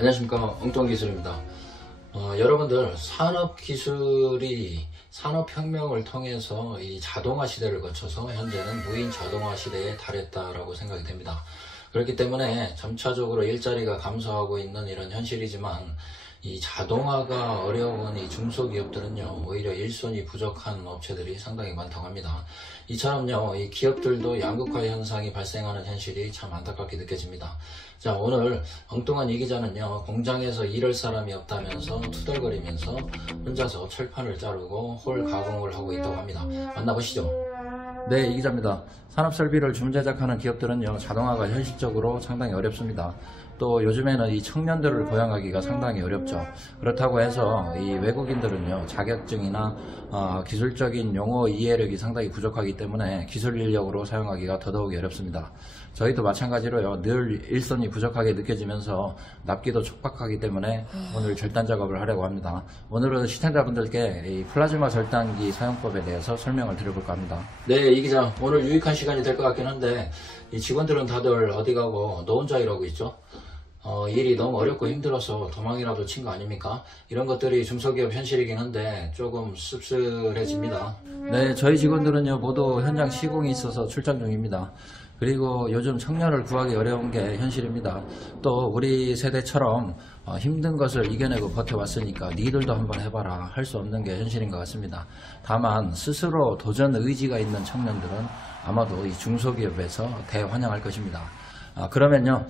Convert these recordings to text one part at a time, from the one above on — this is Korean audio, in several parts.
안녕하십니까, 엉뚱기술입니다. 여러분들 산업기술이 산업혁명을 통해서 이 자동화 시대를 거쳐서 현재는 무인 자동화 시대에 달했다라고 생각이 됩니다. 그렇기 때문에 점차적으로 일자리가 감소하고 있는 이런 현실이지만 이 자동화가 어려운 이 중소기업들은요, 오히려 일손이 부족한 업체들이 상당히 많다고 합니다. 이처럼요, 이 기업들도 양극화 현상이 발생하는 현실이 참 안타깝게 느껴집니다. 자, 오늘 엉뚱한 이 기자는요, 공장에서 일할 사람이 없다면서 투덜거리면서 혼자서 철판을 자르고 홀 가공을 하고 있다고 합니다. 만나보시죠. 네, 이 기자입니다. 산업설비를 주문제작하는 기업들은요, 자동화가 현실적으로 상당히 어렵습니다. 또 요즘에는 이 청년들을 고용하기가 상당히 어렵죠. 그렇다고 해서 이 외국인들은요, 자격증이나 기술적인 용어 이해력이 상당히 부족하기 때문에 기술 인력으로 사용하기가 더더욱 어렵습니다. 저희도 마찬가지로요, 늘 일손이 부족하게 느껴지면서 납기도 촉박하기 때문에 오늘 절단 작업을 하려고 합니다. 오늘은 시청자분들께 이 플라즈마 절단기 사용법에 대해서 설명을 드려볼까 합니다. 네, 이 기자, 오늘 유익한 시간이 될 것 같긴 한데 이 직원들은 다들 어디 가고 너 혼자 일하고 있죠? 일이 너무 어렵고 힘들어서 도망이라도 친 거 아닙니까? 이런 것들이 중소기업 현실이긴 한데 조금 씁쓸해집니다. 네, 저희 직원들은요, 모두 현장 시공이 있어서 출장 중입니다. 그리고 요즘 청년을 구하기 어려운 게 현실입니다. 또 우리 세대처럼 힘든 것을 이겨내고 버텨왔으니까 니들도 한번 해봐라 할 수 없는 게 현실인 것 같습니다. 다만 스스로 도전 의지가 있는 청년들은 아마도 이 중소기업에서 대환영할 것입니다. 그러면요,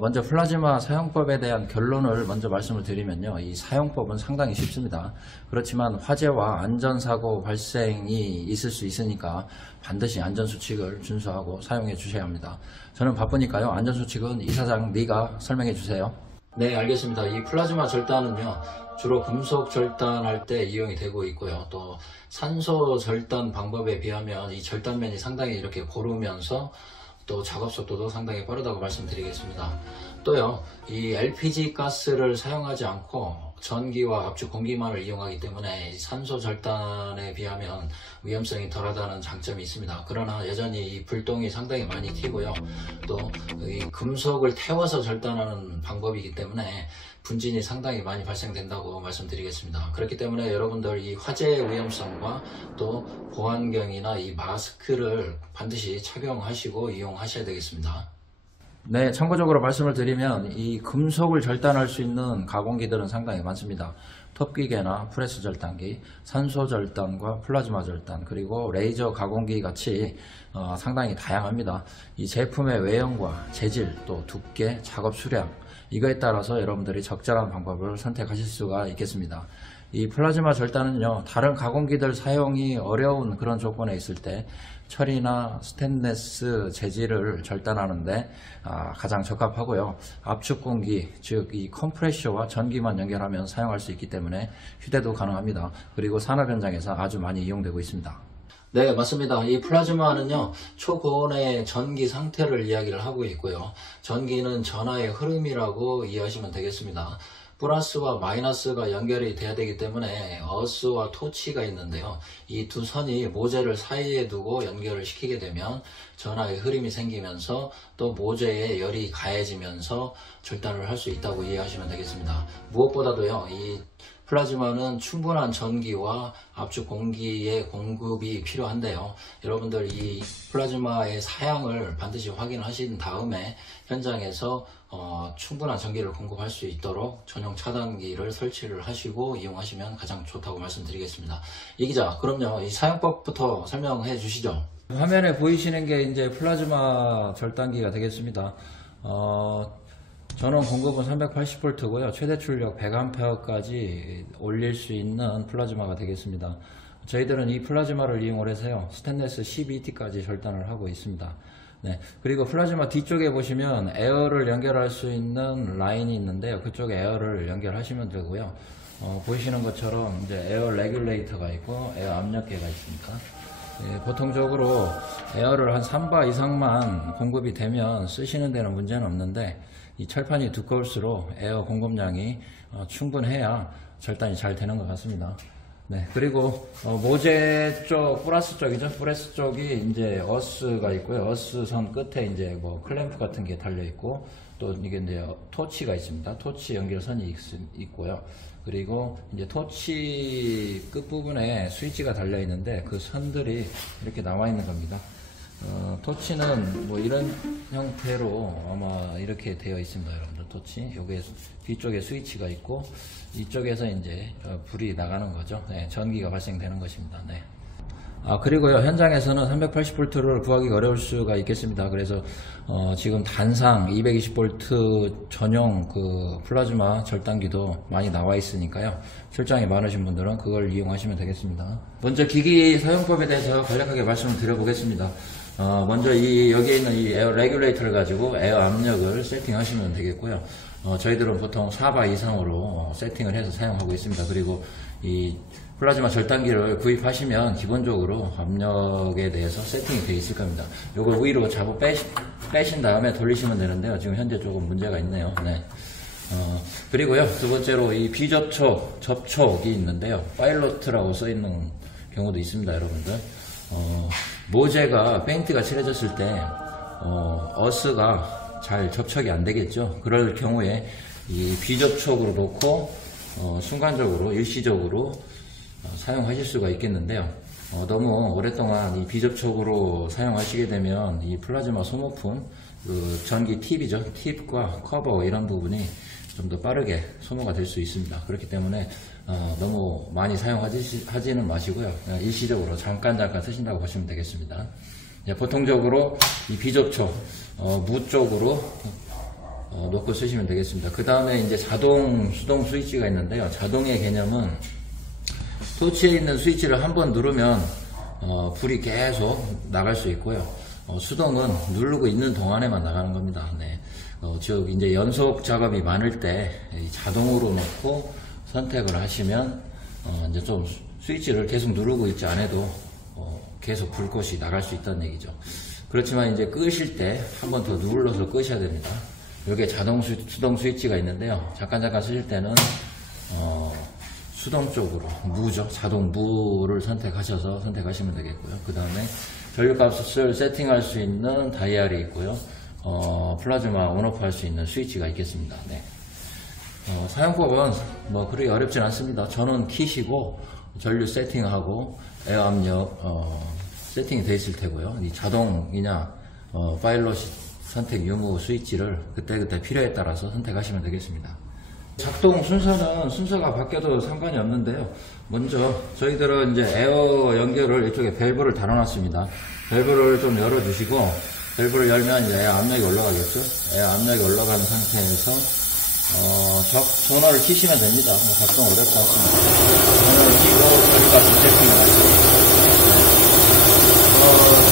먼저 플라즈마 사용법에 대한 결론을 먼저 말씀을 드리면요, 이 사용법은 상당히 쉽습니다. 그렇지만 화재와 안전사고 발생이 있을 수 있으니까 반드시 안전수칙을 준수하고 사용해 주셔야 합니다. 저는 바쁘니까요, 안전수칙은 이사장 네가 설명해 주세요. 네, 알겠습니다. 이 플라즈마 절단은요, 주로 금속 절단할 때 이용이 되고 있고요. 또 산소 절단 방법에 비하면 이 절단면이 상당히 이렇게 고르면서 또 작업 속도도 상당히 빠르다고 말씀드리겠습니다. 또요, 이 LPG 가스를 사용하지 않고 전기와 압축 공기만을 이용하기 때문에 산소 절단에 비하면 위험성이 덜하다는 장점이 있습니다. 그러나 여전히 이 불똥이 상당히 많이 튀고요. 또 이 금속을 태워서 절단하는 방법이기 때문에 분진이 상당히 많이 발생된다고 말씀드리겠습니다. 그렇기 때문에 여러분들 이 화재의 위험성과 또 보안경이나 이 마스크를 반드시 착용하시고 이용하셔야 되겠습니다. 네, 참고적으로 말씀을 드리면 이 금속을 절단할 수 있는 가공기들은 상당히 많습니다. 톱기계나 프레스 절단기, 산소 절단과 플라즈마 절단, 그리고 레이저 가공기 같이 상당히 다양합니다. 이 제품의 외형과 재질, 또 두께, 작업 수량, 이거에 따라서 여러분들이 적절한 방법을 선택하실 수가 있겠습니다. 이 플라즈마 절단은요, 다른 가공기들 사용이 어려운 그런 조건에 있을 때 철이나 스테인리스 재질을 절단하는데 가장 적합하고요. 압축 공기, 즉 이 컴프레셔와 전기만 연결하면 사용할 수 있기 때문에 휴대도 가능합니다. 그리고 산업 현장에서 아주 많이 이용되고 있습니다. 네, 맞습니다. 이 플라즈마는요, 초고온의 전기 상태를 이야기를 하고 있고요. 전기는 전하의 흐름이라고 이해하시면 되겠습니다. 플러스와 마이너스가 연결이 돼야 되기 때문에 어스와 토치가 있는데요. 이 두 선이 모재를 사이에 두고 연결을 시키게 되면 전하의 흐름이 생기면서 또 모재에 열이 가해지면서 절단을 할 수 있다고 이해하시면 되겠습니다. 무엇보다도요, 이 플라즈마는 충분한 전기와 압축 공기의 공급이 필요한데요. 여러분들 이 플라즈마의 사양을 반드시 확인하신 다음에 현장에서 충분한 전기를 공급할 수 있도록 전용 차단기를 설치를 하시고 이용하시면 가장 좋다고 말씀드리겠습니다. 이 기자, 그럼요, 이 사용법부터 설명해 주시죠. 화면에 보이시는 게 이제 플라즈마 절단기가 되겠습니다. 전원 공급은 380V고요. 최대 출력 100A까지 올릴 수 있는 플라즈마가 되겠습니다. 저희들은 이 플라즈마를 이용을 해서요, 스테인리스 12T까지 절단을 하고 있습니다. 네, 그리고 플라즈마 뒤쪽에 보시면 에어를 연결할 수 있는 라인이 있는데요. 그쪽에 에어를 연결하시면 되고요. 보이시는 것처럼 이제 에어 레귤레이터가 있고 에어 압력계가 있습니다. 예, 보통적으로 에어를 한 3바 이상만 공급이 되면 쓰시는 데는 문제는 없는데 이 철판이 두꺼울수록 에어 공급량이 충분해야 절단이 잘 되는 것 같습니다. 네, 그리고 모재 쪽, 플러스 쪽이죠. 플러스 쪽이 이제 어스가 있고요. 어스 선 끝에 이제 뭐 클램프 같은 게 달려 있고, 또 이게 이제 토치가 있습니다. 토치 연결선이 있고요. 그리고 이제 토치 끝부분에 스위치가 달려 있는데 그 선들이 이렇게 나와 있는 겁니다. 토치는 뭐 이런 형태로 아마 이렇게 되어 있습니다, 여러분들. 토치 여기에 뒤쪽에 스위치가 있고 이쪽에서 이제 불이 나가는 거죠. 네, 전기가 발생되는 것입니다. 네. 그리고요, 현장에서는 380V를 구하기가 어려울 수가 있겠습니다. 그래서 지금 단상 220V 전용 그 플라즈마 절단기도 많이 나와 있으니까요, 출장이 많으신 분들은 그걸 이용하시면 되겠습니다. 먼저 기기 사용법에 대해서 간략하게 말씀을 드려보겠습니다. 먼저 여기에 있는 이 에어 레귤레이터를 가지고 에어 압력을 세팅하시면 되겠고요. 저희들은 보통 4바 이상으로 세팅을 해서 사용하고 있습니다. 그리고 이 플라즈마 절단기를 구입하시면 기본적으로 압력에 대해서 세팅이 되어 있을 겁니다. 요걸 위로 잡고 빼신 다음에 돌리시면 되는데요. 지금 현재 조금 문제가 있네요. 네. 그리고요, 두 번째로 이 비접촉, 접촉이 있는데요. 파일로트라고 써 있는 경우도 있습니다, 여러분들. 모재가 페인트가 칠해졌을 때 어스가 잘 접촉이 안 되겠죠. 그럴 경우에 이 비접촉으로 놓고 순간적으로 일시적으로 사용하실 수가 있겠는데요. 너무 오랫동안 이 비접촉으로 사용하시게 되면 이 플라즈마 소모품, 그 전기 팁이죠. 팁과 커버 이런 부분이 좀 더 빠르게 소모가 될 수 있습니다. 그렇기 때문에 너무 많이 사용하지는 마시고요. 일시적으로 잠깐 쓰신다고 보시면 되겠습니다. 보통적으로 이 비접촉 무 쪽으로 놓고 쓰시면 되겠습니다. 그 다음에 이제 자동, 수동 스위치가 있는데요. 자동의 개념은 토치에 있는 스위치를 한번 누르면 불이 계속 나갈 수 있고요. 수동은 누르고 있는 동안에만 나가는 겁니다. 네. 즉 이제 연속 작업이 많을 때 자동으로 놓고 선택을 하시면 이제 좀 스위치를 계속 누르고 있지 않아도 계속 불꽃이 나갈 수 있다는 얘기죠. 그렇지만 이제 끄실 때 한 번 더 눌러서 끄셔야 됩니다. 여기에 수동 스위치가 있는데요. 잠깐 쓰실 때는 수동 쪽으로 무죠. 자동 무를 선택하시면 되겠고요. 그 다음에 전류값을 세팅할 수 있는 다이얼이 있고요. 플라즈마 온오프 할 수 있는 스위치가 있겠습니다. 네. 사용법은 뭐 그리 어렵진 않습니다. 전원 키시고 전류 세팅하고 에어 압력 세팅이 되어 있을 테고요. 이 자동이냐 파일럿 선택 유무 스위치를 그때그때 필요에 따라서 선택하시면 되겠습니다. 작동 순서가 바뀌어도 상관이 없는데요. 먼저 저희들은 이제 에어 연결을 이쪽에 밸브를 달아놨습니다. 밸브를 좀 열어주시고, 밸브를 열면 이제 에어 압력이 올라가겠죠. 에어 압력이 올라간 상태에서 전원을 켜시면 됩니다. 뭐 작동 어렵지 않습니다. 전원을 켜고 전기값을 세팅을 하시고,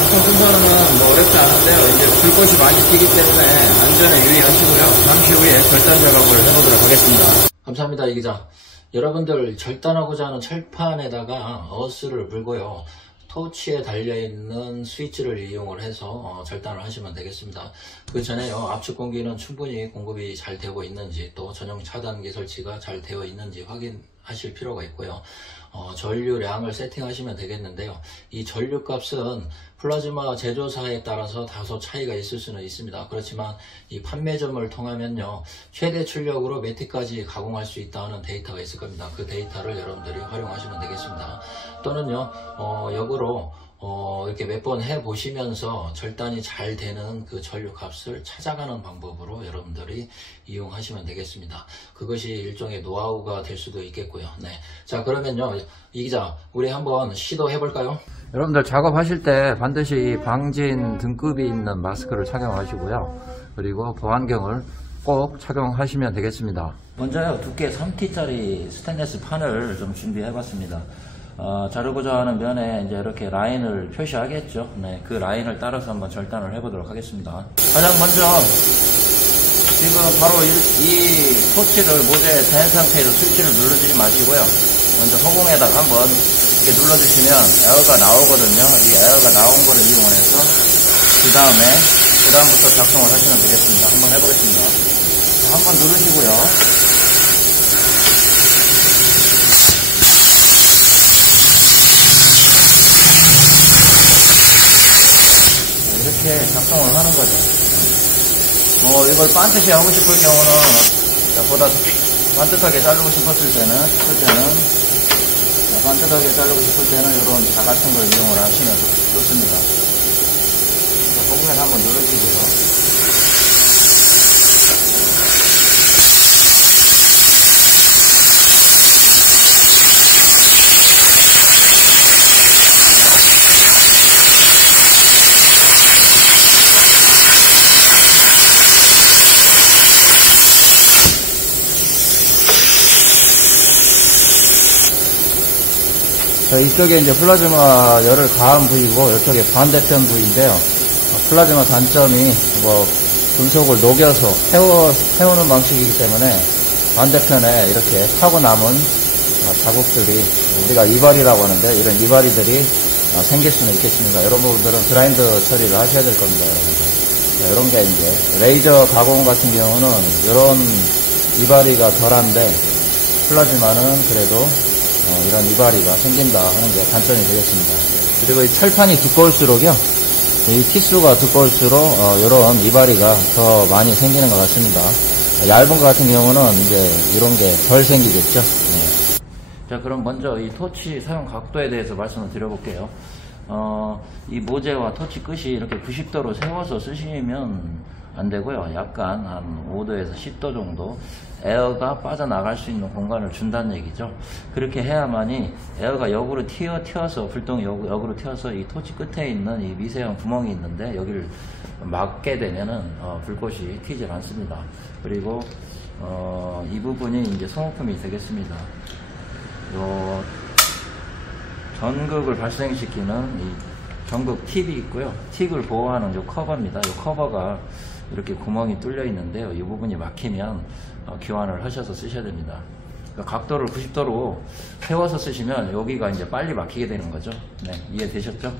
작동 순서는 뭐 어렵지 않은데요. 이제 불꽃이 많이 튀기 때문에 안전에 유의하시고요. 잠시 후에 절단 작업을 해보도록 하겠습니다. 감사합니다, 이 기자. 여러분들 절단하고자 하는 철판에다가 어스를 물고요. 토치에 달려있는 스위치를 이용을 해서 절단을 하시면 되겠습니다. 그 전에요, 압축 공기는 충분히 공급이 잘 되고 있는지, 또 전용 차단기 설치가 잘 되어 있는지 확인하실 필요가 있고요. 전류량을 세팅하시면 되겠는데요. 이 전류값은 플라즈마 제조사에 따라서 다소 차이가 있을 수는 있습니다. 그렇지만 이 판매점을 통하면요, 최대 출력으로 몇 T까지 가공할 수 있다는 데이터가 있을 겁니다. 그 데이터를 여러분들이 활용하시면 되겠습니다. 또는요, 역으로 이렇게 몇 번 해보시면서 절단이 잘 되는 그 전류 값을 찾아가는 방법으로 여러분들이 이용하시면 되겠습니다. 그것이 일종의 노하우가 될 수도 있겠고요. 네. 자, 그러면요, 이 기자, 우리 한번 시도해 볼까요? 여러분들 작업하실 때 반드시 방진 등급이 있는 마스크를 착용하시고요. 그리고 보안경을 꼭 착용하시면 되겠습니다. 먼저요, 두께 3T짜리 스테인리스 판을 좀 준비해 봤습니다. 자르고자 하는 면에 이제 이렇게 라인을 표시하겠죠. 네, 그 라인을 따라서 한번 절단을 해보도록 하겠습니다. 가장 먼저 지금 바로 이 토치를 모재에 댄 상태에서 스위치를 눌러주지 마시고요. 먼저 허공에다가 한번 이렇게 눌러주시면 에어가 나오거든요. 이 에어가 나온 거를 이용해서 그 다음부터 작동을 하시면 되겠습니다. 한번 해보겠습니다. 한번 누르시고요. 이렇게 작동을 하는 거죠. 이걸 반듯이 하고 싶을 경우는, 보다 반듯하게 자르고 싶을 때는, 반듯하게 자르고 싶을 때는 이런 자 같은 걸 이용을 하시면 좋습니다. 뽕을 한번 누르시고요. 자, 이쪽에 이제 플라즈마 열을 가한 부위고 이쪽에 반대편 부위인데요. 플라즈마 단점이 금속을 녹여서 태우는 방식이기 때문에 반대편에 이렇게 타고 남은 자국들이 우리가 이발이라고 하는데 이런 이발이들이 생길 수는 있겠습니다. 이런 부분들은 그라인더 처리를 하셔야 될 겁니다, 여러분들. 자, 이런 게 이제 레이저 가공 같은 경우는 이런 이발이가 덜한데 플라즈마는 그래도 이런 이발이가 생긴다 하는 게 단점이 되겠습니다. 그리고 이 철판이 두꺼울수록요, 이 키수가 두꺼울수록 이런 이발이가 더 많이 생기는 것 같습니다. 얇은 것 같은 경우는 이제 이런 게 덜 생기겠죠. 네. 자, 그럼 먼저 이 토치 사용 각도에 대해서 말씀을 드려볼게요. 이 모재와 토치 끝이 이렇게 90도로 세워서 쓰시면 안 되고요. 약간 한 5도에서 10도 정도 에어가 빠져나갈 수 있는 공간을 준다는 얘기죠. 그렇게 해야만이 에어가 역으로 튀어서, 불똥이 역으로 튀어서 이 토치 끝에 있는 이 미세한 구멍이 있는데 여기를 막게 되면은 불꽃이 튀질 않습니다. 그리고 이 부분이 이제 소모품이 되겠습니다. 요 전극을 발생시키는 이 전극 팁이 있고요. 틱을 보호하는 요 커버입니다. 요 커버가 이렇게 구멍이 뚫려 있는데요. 이 부분이 막히면 교환을 하셔서 쓰셔야 됩니다. 그러니까 각도를 90도로 세워서 쓰시면 여기가 이제 빨리 막히게 되는 거죠. 네, 이해되셨죠?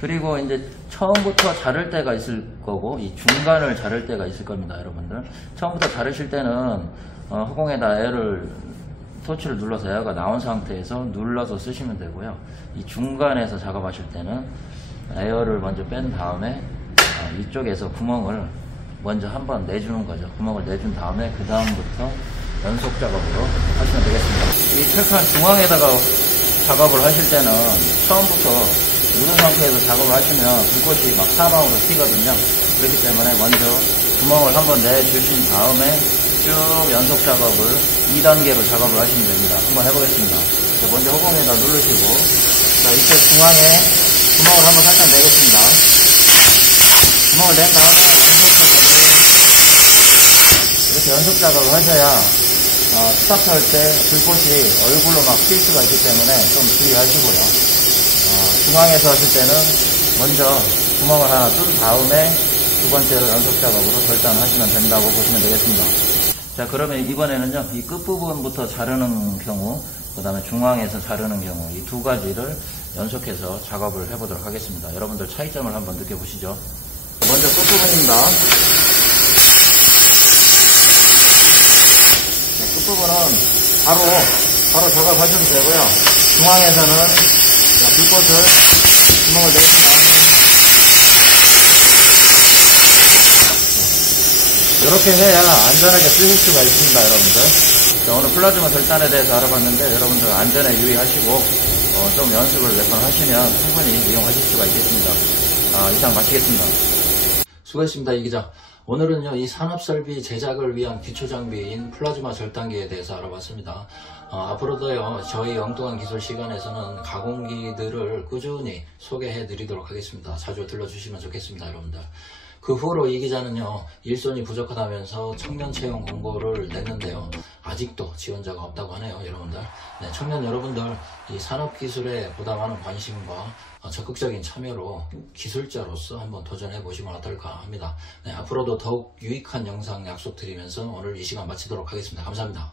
그리고 이제 처음부터 자를 때가 있을 거고 이 중간을 자를 때가 있을 겁니다, 여러분들. 처음부터 자르실 때는 허공에다 토치를 눌러서 에어가 나온 상태에서 눌러서 쓰시면 되고요. 이 중간에서 작업하실 때는 에어를 먼저 뺀 다음에 이쪽에서 구멍을 먼저 한번 내주는 거죠. 구멍을 내준 다음에 그 다음부터 연속 작업으로 하시면 되겠습니다. 이 철판 중앙에다가 작업을 하실 때는 처음부터 누른 상태에서 작업을 하시면 불꽃이 막 사방으로 튀거든요. 그렇기 때문에 먼저 구멍을 한번 내주신 다음에 쭉 연속 작업을 2단계로 작업을 하시면 됩니다. 한번 해보겠습니다. 자, 먼저 허공에다 누르시고, 자, 이쪽 중앙에 구멍을 한번 살짝 내겠습니다. 구멍을 낸 다음에 이렇게 연속 작업을 하셔야 스타트할 때 불꽃이 얼굴로 막 튈 수가 있기 때문에 좀 주의하시고요. 중앙에서 하실 때는 먼저 구멍을 하나 뚫은 다음에 두 번째로 연속 작업으로 절단하시면 된다고 보시면 되겠습니다. 자, 그러면 이번에는요, 이 끝부분부터 자르는 경우, 그 다음에 중앙에서 자르는 경우, 이 두 가지를 연속해서 작업을 해보도록 하겠습니다. 여러분들 차이점을 한번 느껴보시죠. 먼저 끝부분입니다. 네, 끝부분은 바로 작업하셔도 되고요. 중앙에서는 불꽃을 구멍을 내신 다음에 이렇게 해야 안전하게 쓰실 수가 있습니다, 여러분들. 자, 오늘 플라즈마 절단에 대해서 알아봤는데 여러분들 안전에 유의하시고 좀 연습을 몇 번 하시면 충분히 이용하실 수가 있겠습니다. 이상 마치겠습니다. 수고했습니다, 이 기자. 오늘은요, 이 산업설비 제작을 위한 기초장비인 플라즈마 절단기에 대해서 알아봤습니다. 앞으로도요, 저희 엉뚱한 기술 시간에서는 가공기들을 꾸준히 소개해 드리도록 하겠습니다. 자주 들러주시면 좋겠습니다, 여러분들. 그 후로 이 기자는요, 일손이 부족하다면서 청년 채용 공고를 냈는데요. 아직도 지원자가 없다고 하네요, 여러분들. 네, 청년 여러분들, 이 산업기술에 보다 많은 관심과 적극적인 참여로 기술자로서 한번 도전해 보시면 어떨까 합니다. 네, 앞으로도 더욱 유익한 영상 약속드리면서 오늘 이 시간 마치도록 하겠습니다. 감사합니다.